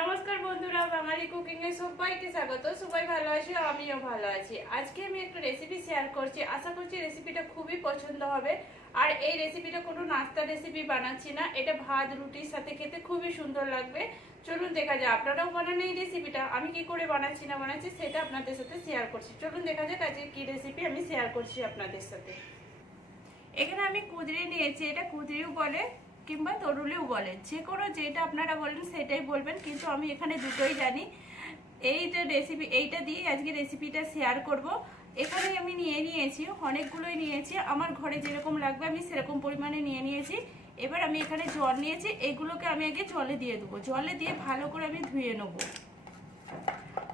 নমস্কার বন্ধুরা, বাঙালি কুকিং এ সবাইকে স্বাগত। সবাই ভালো আছি? আমিও ভালো আছি। আজকে আমি একটা রেসিপি শেয়ার করছি। আশা করছি রেসিপিটা খুবই পছন্দ হবে। আর এই রেসিপিটা কোনো নাস্তা রেসিপি বানাচ্ছি না। এটা ভাত, রুটির সাথে খেতে খুবই সুন্দর লাগবে। চলুন দেখা যায় আপনারাও বানান এই রেসিপিটা আমি কি করে বানাচ্ছি, না বানাচ্ছি, সেটা আপনাদের সাথে শেয়ার করছি। চলুন দেখা যাক আজকে কি রেসিপি আমি শেয়ার করছি আপনাদের সাথে। এখানে আমি কুদরি নিয়েছি। এটা কুদরিও বলে। কিংবা তরুলিও বলে যে কোনো যেটা আপনারা বলেন সেটাই বলবেন, কিন্তু আমি এখানে দুটোই জানি। এইটা রেসিপি এইটা দিয়ে আজকে রেসিপিটা শেয়ার করব। এখানে আমি নিয়ে নিয়েছি, অনেকগুলোই নিয়েছি। আমার ঘরে যেরকম লাগবে আমি সেরকম পরিমাণে নিয়ে নিয়েছি। এবার আমি এখানে জল নিয়েছি, এগুলোকে আমি আগে জলে দিয়ে দেবো। জলে দিয়ে ভালো করে আমি ধুয়ে নেব।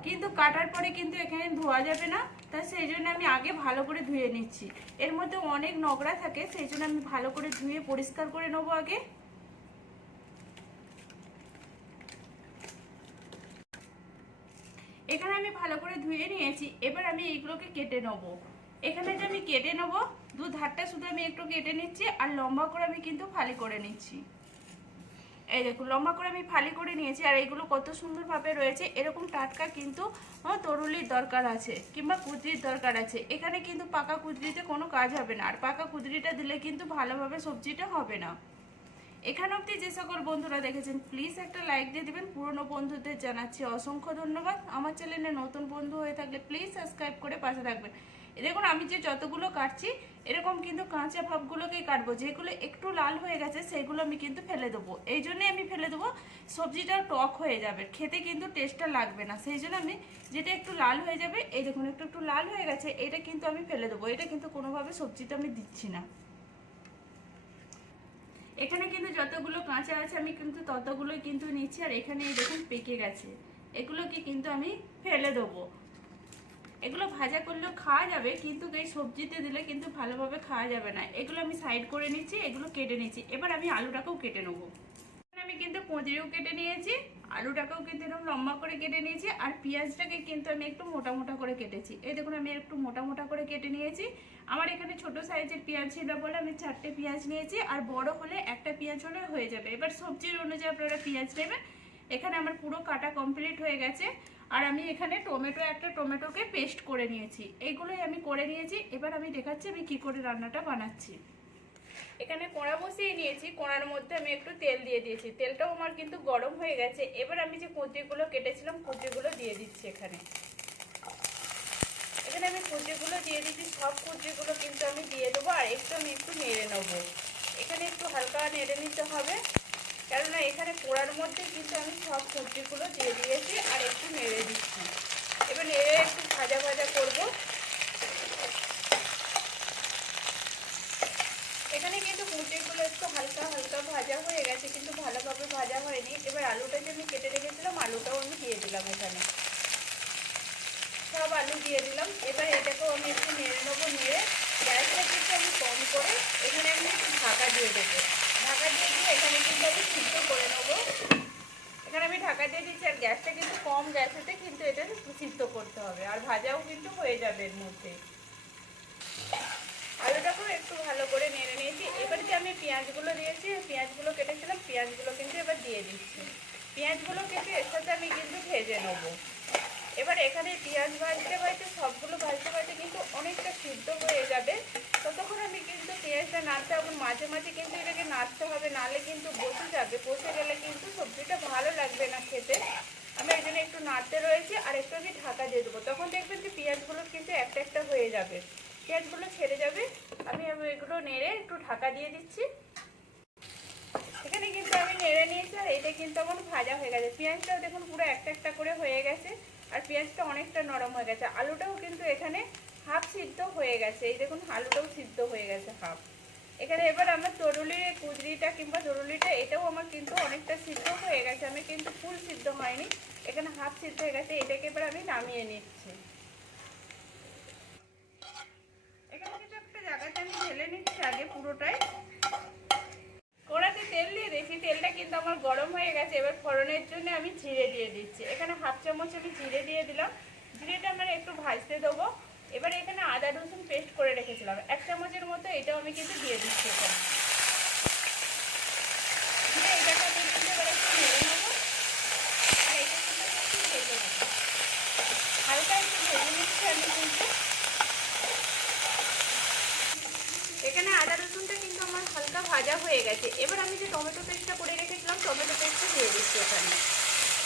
কিন্তু কাটার পরে কিন্তু এখানে ধোয়া যাবে না, তা সেই জন্য আমি আগে ভালো করে ধুয়ে নিচ্ছি। এর মধ্যে অনেক নোংরা থাকে, সেই জন্য আমি ভালো করে ধুয়ে পরিষ্কার করে নেব আগে। এখানে আমি ভালো করে ধুয়ে নিয়েছি, এবার আমি এইগুলোকে কেটে নেব। এখানে যে আমি কেটে নেব, দু ধারটা শুধু আমি একটু কেটে নিচ্ছি, আর লম্বা করে আমি কিন্তু ফালি করে নিচ্ছি। এই দেখুন, লম্বা করে আমি ফালি করে নিয়েছি আর এইগুলো কত সুন্দরভাবে রয়েছে। এরকম টাটকা কিন্তু তরুলির দরকার আছে কিংবা কুদরির দরকার আছে। এখানে কিন্তু পাকা কুদরিতে কোনো কাজ হবে না। আর পাকা কুদরিটা দিলে কিন্তু ভালোভাবে সবজিটা হবে না। এখান অবধি যে সকল বন্ধুরা দেখেছেন প্লিজ একটা লাইক দিয়ে দিবেন। পুরনো বন্ধুদের জানাচ্ছি অসংখ্য ধন্যবাদ। আমার চ্যানেলে নতুন বন্ধু হয়ে থাকলে প্লিজ সাবস্ক্রাইব করে পাশে থাকবেন। দেখুন, আমি যে যতগুলো কাটছি, এরকম কিন্তু কাঁচা ভাবগুলোকেই কাটবো। যেগুলো একটু লাল হয়ে গেছে, সেগুলো আমি কিন্তু ফেলে দেবো। এই জন্যই আমি ফেলে দেবো, সবজিটা টক হয়ে যাবে। খেতে কিন্তু টেস্টটা লাগবে না। সেই জন্য আমি যেটা একটু লাল হয়ে যাবে, এই দেখুন, একটু একটু লাল হয়ে গেছে, এটা কিন্তু আমি ফেলে দেবো। এটা কিন্তু কোনোভাবে সবজিটা আমি দিচ্ছি না। এখানে কিন্তু যতগুলো কাঁচা আছে, আমি কিন্তু ততগুলোই কিন্তু নিচ্ছি। আর এখানে দেখুন, পেকে গেছে। এগুলোকে কিন্তু আমি ফেলে দেবো। এগুলো ভাজা করলেও খাওয়া যাবে, কিন্তু এই সবজিতে দিলে কিন্তু ভালোভাবে খাওয়া যাবে না। এগুলো আমি সাইড করে নিচ্ছি, এগুলো কেটে নিচ্ছি। এবার আমি আলুটাকেও কেটে নেব। আমি কিন্তু কুঁদরিও কেটে নিয়েছি, আলুটাকেও কিন্তু এরকম লম্বা করে কেটে নিয়েছি, আর পেঁয়াজটাকে কিন্তু আমি একটু মোটা মোটা করে কেটেছি। এই দেখুন, আমি একটু মোটা মোটা করে কেটে নিয়েছি। আমার এখানে ছোট সাইজের পেঁয়াজ ছিল বলে আমি চারটে পেঁয়াজ নিয়েছি, আর বড় হলে একটা পেঁয়াজ হলে হয়ে যাবে। এবার সবজির অনুযায়ী আপনারা পেঁয়াজ নেবেন। এখানে আমার পুরো কাটা কমপ্লিট হয়ে গেছে। আর আমি এখানে টমেটো একটা টমেটোকে পেস্ট করে নিয়েছি। এইগুলোই আমি করে নিয়েছি। এবার আমি দেখাচ্ছি আমি কি করে রান্নাটা বানাচ্ছি। এখানে কোড়া বসিয়ে নিয়েছি। কোড়ার মধ্যে আমি একটু তেল দিয়ে দিয়েছি। তেলটাও আমার কিন্তু গরম হয়ে গেছে। এবার আমি যে কুঁচড়িগুলো কেটেছিলাম কুঁচড়িগুলো দিয়ে দিচ্ছি এখানে। এখানে আমি কুঁচড়িগুলো দিয়ে দিচ্ছি। সব কুঁচড়িগুলো কিন্তু আমি দিয়ে দেবো। আর একটু আমি একটু নেড়ে নেব। এখানে একটু হালকা নেড়ে নিতে হবে। কেননা এখানে পোড়ার মধ্যে কিন্তু আমি সব সবজিগুলো দিয়ে দিয়েছি আর একটু নেড়ে দিচ্ছি। এবার নেড়ে একটু ভাজা ভাজা করব। এখানে কিন্তু কুচিগুলো একটু হালকা হালকা ভাজা হয়ে গেছে, কিন্তু ভালোভাবে ভাজা হয়নি। এবার আলুটা যে আমি কেটে রেখেছিলাম, আলুটাও আমি দিয়ে দিলাম এখানে। সব আলু দিয়ে দিলাম। এবার এটাকেও আমি একটু নেড়ে নেব, নেড়ে। গ্যাসটা কিন্তু আমি কম করে এখানে আমি ঢাকা দিয়ে দেবো। ঢাকা দিয়ে দিয়ে আমি সিদ্ধ করে নেব। এখানে আমি ঢাকা দিয়ে দিচ্ছি আর গ্যাসটা কিন্তু কম গ্যাসেতে কিন্তু এটা সিদ্ধ করতে হবে, আর ভাজাও কিন্তু হয়ে যাবে এর মধ্যে। আলুটাকেও একটু ভালো করে নেড়ে নিয়েছি। এবার যে আমি পেঁয়াজগুলো দিয়েছি পেঁয়াজগুলো কেটেছিলাম, পেঁয়াজগুলো কিন্তু এবার দিয়ে দিচ্ছি। পেঁয়াজগুলো কিন্তু এর সাথে আমি কিন্তু ভেজে নেব। এবার এখানে পেঁয়াজ ভাজতে ভাজতে সবগুলো ভাজতে ভাজতে কিন্তু অনেকটা সিদ্ধ হয়ে যাবে। ততক্ষণ আমি কিন্তু পেঁয়াজটা নাড়তে হবে। মাঝে মাঝে কিন্তু এটাকে নাড়তে হবে, নালে কিন্তু বসে যাবে। বসে গেলে কিন্তু সবজিটা ভালো লাগবে না খেতে। আমি এই একটু নাড়তে রয়েছি আর একটু আমি ঢাকা দিয়ে দেবো। তখন দেখবেন যে পেঁয়াজগুলো কিন্তু একটা একটা হয়ে যাবে। পেঁয়াজগুলো ছেড়ে যাবে। আমি এগুলো নেড়ে একটু ঢাকা দিয়ে দিচ্ছি। এখানে কিন্তু আমি নেড়ে নিয়েছি আর এটা কিন্তু আমার ভাজা হয়ে গেছে। পেঁয়াজটাও দেখুন পুরো একটা একটা করে হয়ে গেছে। আর পেঁয়াজটা অনেকটা নরম হয়ে গেছে। আলুটাও কিন্তু এখানে হাফ সিদ্ধ হয়ে গেছে। এই দেখুন, আলুটাও সিদ্ধ হয়ে গেছে হাফ এখানে এবার আমার তরুলির কুদরিটা কিংবা তরুলিটা, এটাও আমার কিন্তু অনেকটা সিদ্ধ হয়ে গেছে। আমি কিন্তু ফুল সিদ্ধ হয়নি, এখানে হাফ সিদ্ধ হয়ে গেছে। এটাকে এবার আমি নামিয়ে নিচ্ছি। এখানে কিন্তু একটা জায়গাতে আমি ঢেলে নিচ্ছি আগে পুরোটাই। তেল দিয়ে দেখি তেলটা কিন্তু আমার গরম হয়ে গেছে। এবার ফোড়নের জন্য আমি জিরে দিয়ে দিচ্ছি। এখানে হাফ চামচ আমি জিরে দিয়ে দিলাম। জিরেটা আমার একটু ভাজতে দেবো। এবার এখানে আদা রসুন পেস্ট করে রেখেছিলাম। এক চামচের মতো এটাও আমি কিন্তু দিয়ে দিচ্ছি এখানে দিয়ে এটাকে আমি কিন্তু এবার একটু নেড়ে নেব আর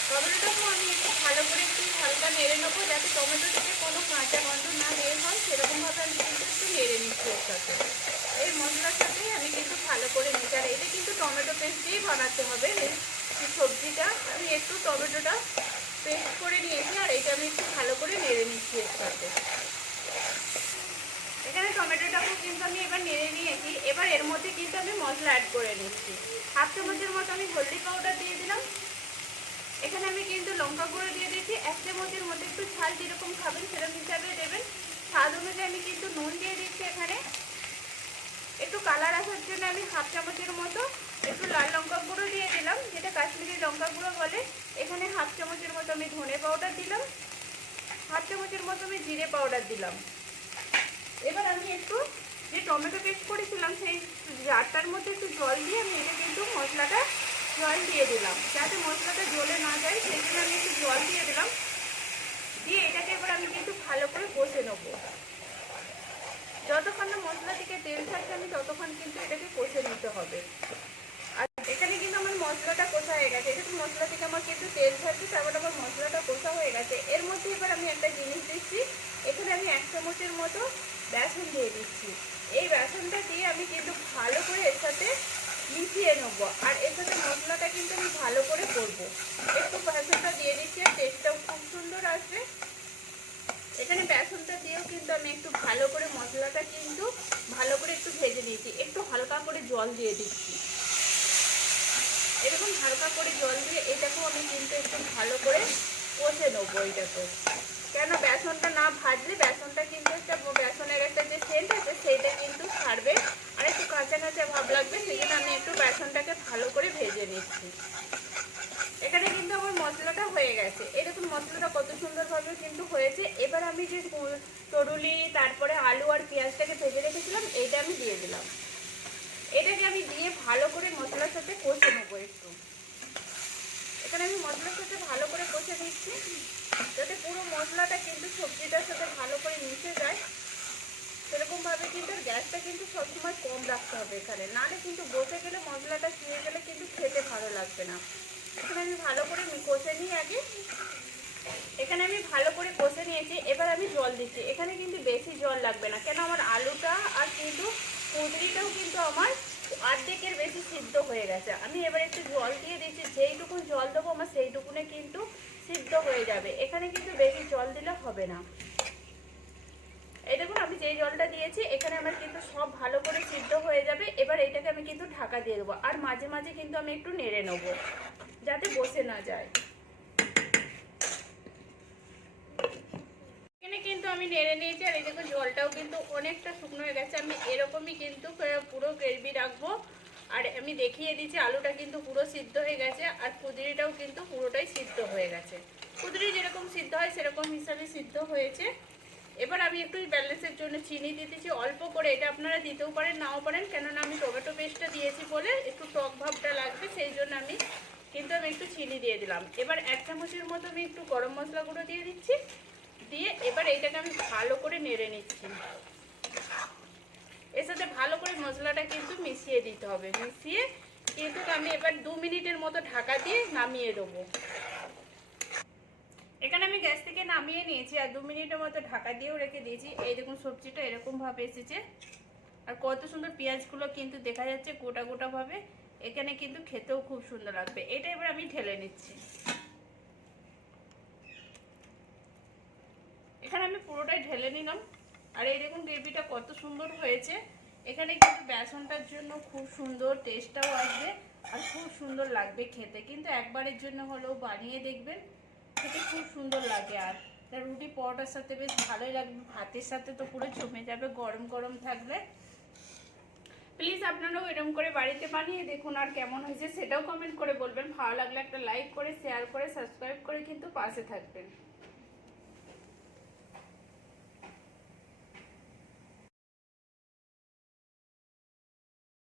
টমেটোটাকেও আমি একটু ভালো করে একটু হালকা যাতে টমেটো থেকে কোনো কাঁচা গন্ধ না বের হয়, সেরকমভাবে আমি কিন্তু একটু নেড়ে নিচ্ছি এর সাথে। এই মশলার সাথেই আমি কিন্তু ভালো করে নিচ্ছি আর এটা কিন্তু টমেটো পেস্ট দিয়েই বানাতে হবে সবজিটা। আমি একটু টমেটোটা পেস্ট করে নিয়েছি, আর এটা আমি একটু ভালো করে নেড়ে নিচ্ছি এর সাথে। এখানে টমেটোটাকেও কিন্তু আমি এবার নেড়ে নিয়েছি। এবার এর মধ্যে কিন্তু আমি মশলা অ্যাড করে নিচ্ছি। হাফ চামচের মতো আমি হলদি পাউডার দিয়ে দিলাম। এখানে আমি কিন্তু লঙ্কা গুঁড়ো দিয়ে দিয়েছি। এক চামচের মধ্যে একটু ঝাল যেরকম খাবেন সেরকম হিসাবে দেবেন। স্বাদ অনুযায়ী আমি কিন্তু নুন দিয়ে দিচ্ছি এখানে। একটু কালার আসার জন্য আমি হাফ চামচের মতো একটু লাল লঙ্কা গুঁড়ো দিয়ে দিলাম। যেটা কাশ্মীরি লঙ্কা গুঁড়ো বলে, এখানে হাফ চামচের মতো আমি ধনে পাউডার দিলাম। হাফ চামচের মতো আমি জিরে পাউডার দিলাম। এবার আমি একটু যে টমেটো পেস্ট করেছিলাম, সেই জারটার মধ্যে একটু জল দিয়ে আমি এটা কিন্তু দিয়ে দিলাম। যাতে মশলাটা জ্বলে না যায়, সেই জন্য আমি একটু জল দিয়ে দিলাম। দিয়ে এটাকে এবার আমি কিন্তু ভালো করে কষে নেব। যতক্ষণ না মশলা থেকে তেল থাকছে আমি ততক্ষণ কিন্তু এটাকে কষে নিতে হবে। আর এখানে কিন্তু আমার মশলাটা কষা হয়ে গেছে। এটা তো মশলা থেকে আমার কিন্তু তেল ছাড়ছে তারপর আমার মশলাটা কষা হয়ে গেছে এর মধ্যে এবার আমি একটা জিনিস দিচ্ছি এখানে আমি এক চামচের মতো বেসন দিয়ে দিচ্ছি এই বেসনটা দিয়ে আমি কিন্তু ভালো করে এর সাথে মিশিয়ে নেব আর এর সাথে মশলাটা কিন্তু আমি ভালো করে করব একটু বেসনটা দিয়ে দিচ্ছি আর টেস্টটাও খুব সুন্দর আসবে এখানে বেসনটা দিয়েও কিন্তু আমি একটু ভালো করে মশলাটা কিন্তু ভালো করে একটু ভেজে নিয়েছি। একটু হালকা করে জল দিয়ে দিচ্ছি। এরকম হালকা করে জল দিয়ে এটাকেও আমি কিন্তু একটু ভালো করে কষে নেব এইটাকে কেন বেসনটা না ভাজলে বেসনটা কিন্তু একটা বেসনের একটা যে সেন্ট আছে, সেইটা কিন্তু ছাড়বে। আর একটু কাঁচা কাঁচা ভাব লাগবে, সেই জন্য আমি একটু বেসনটাকে ভালো করে ভেজে নিচ্ছি এখানে কিন্তু আমার মশলাটা হয়ে গেছে এরকম মশলাটা কত সুন্দরভাবে কিন্তু হয়েছে এবার আমি যে তরুলি তারপরে আলু আর পেঁয়াজটাকে ভেজে রেখেছিলাম, এইটা আমি দিয়ে দিলাম। এটাকে আমি দিয়ে ভালো করে মশলার সাথে কষে নেব একটু। এখানে আমি মশলার সাথে ভালো করে কষে নিচ্ছি, যাতে পুরো মশলাটা কিন্তু সবজিটার সাথে ভালো করে মিশে যায়। সেরকমভাবে কিন্তু গ্যাসটা কিন্তু সবসময় কম রাখতে হবে এখানে। নাহলে কিন্তু বসে গেলে, মশলাটা শুয়ে গেলে কিন্তু খেতে ভালো লাগবে না। এখানে আমি ভালো করে কষে নিই আগে এখানে আমি ভালো করে কষে নিয়েছি, এবার আমি জল দিচ্ছি। এখানে কিন্তু বেশি জল লাগবে না, কেন আমার আলুটা আর কিন্তু কুঁদরিটাও কিন্তু আমার অর্ধেকের বেশি সিদ্ধ হয়ে গেছে। আমি এবার একটু জল দিয়ে দিচ্ছি, যেইটুকু জল দেবো আমার সেইটুকুনে কিন্তু সিদ্ধ হয়ে যাবে। এখানে কিন্তু বেশি জল দিলে হবে না। এই দেখুন, আমি যেই জলটা দিয়েছি, এখানে আমার কিন্তু সব ভালো করে সিদ্ধ হয়ে যাবে। এবার এটাকে আমি কিন্তু ঢাকা দিয়ে দেবো। আর মাঝে মাঝে কিন্তু আমি একটু নেড়ে নেব, যাতে বসে না যায় এখানে কিন্তু আমি নেড়ে নিয়েছি আর এই দেখুন জলটাও কিন্তু অনেকটা শুকনো হয়ে গেছে। আমি এরকমই কিন্তু পুরো গ্রেভি রাখব। আর আমি দেখিয়ে দিচ্ছি, আলুটা কিন্তু পুরো সিদ্ধ হয়ে গেছে আর কুদরিটাও কিন্তু পুরোটাই সিদ্ধ হয়ে গেছে। কুদরি যেরকম সিদ্ধ হয়, সেরকম হিসাবে সিদ্ধ হয়েছে। এবার আমি একটু ব্যালেন্সের জন্য চিনি দিতেছি অল্প করে এটা আপনারা দিতেও পারেন, নাও পারেন। কেননা আমি টমেটো পেস্টটা দিয়েছি বলে একটু টক ভাবটা লাগবে, সেই জন্য আমি কিন্তু আমি একটু চিনি দিয়ে দিলাম। এবার এক চামচের মতো আমি একটু গরম মশলা গুঁড়ো দিয়ে দিচ্ছি। দিয়ে এবার এইটাকে আমি ভালো করে নেড়ে নিচ্ছি। এর সাথে ভালো করে মশলাটা কিন্তু মিশিয়ে দিতে হবে। মিশিয়ে কিন্তু আমি এবার দু মিনিটের মতো ঢাকা দিয়ে নামিয়ে দেবো। এখানে আমি গ্যাস থেকে নামিয়ে নিয়েছি আর দু মিনিটের মতো ঢাকা দিয়েও রেখে দিয়েছি। এই দেখুন সবজিটা এরকমভাবে এসেছে। আর কত সুন্দর পেঁয়াজগুলো কিন্তু দেখা যাচ্ছে গোটা গোটা ভাবে। এখানে কিন্তু খেতেও খুব সুন্দর লাগবে। এটা এবার আমি ঢেলে নিচ্ছি এখানে আমি পুরোটাই ঢেলে নিলাম। আর এই দেখুন গ্রেভিটা কত সুন্দর হয়েছে। এখানে কিন্তু বেসনটার জন্য খুব সুন্দর টেস্টটাও আসবে আর খুব সুন্দর লাগবে খেতে। কিন্তু একবারের জন্য হলেও বানিয়ে দেখবেন, খেতে খুব সুন্দর লাগে। আর রুটি পরোটার সাথে বেশ ভালোই লাগবে। ভাতের সাথে তো পুরো জমে যাবে, গরম গরম থাকলে প্লিজ আপনারাও এরকম করে বাড়িতে বানিয়ে দেখুন আর কেমন হয়েছে সেটাও কমেন্ট করে বলবেন। ভালো লাগলে একটা লাইক করে শেয়ার করে সাবস্ক্রাইব করে কিন্তু পাশে থাকবেন।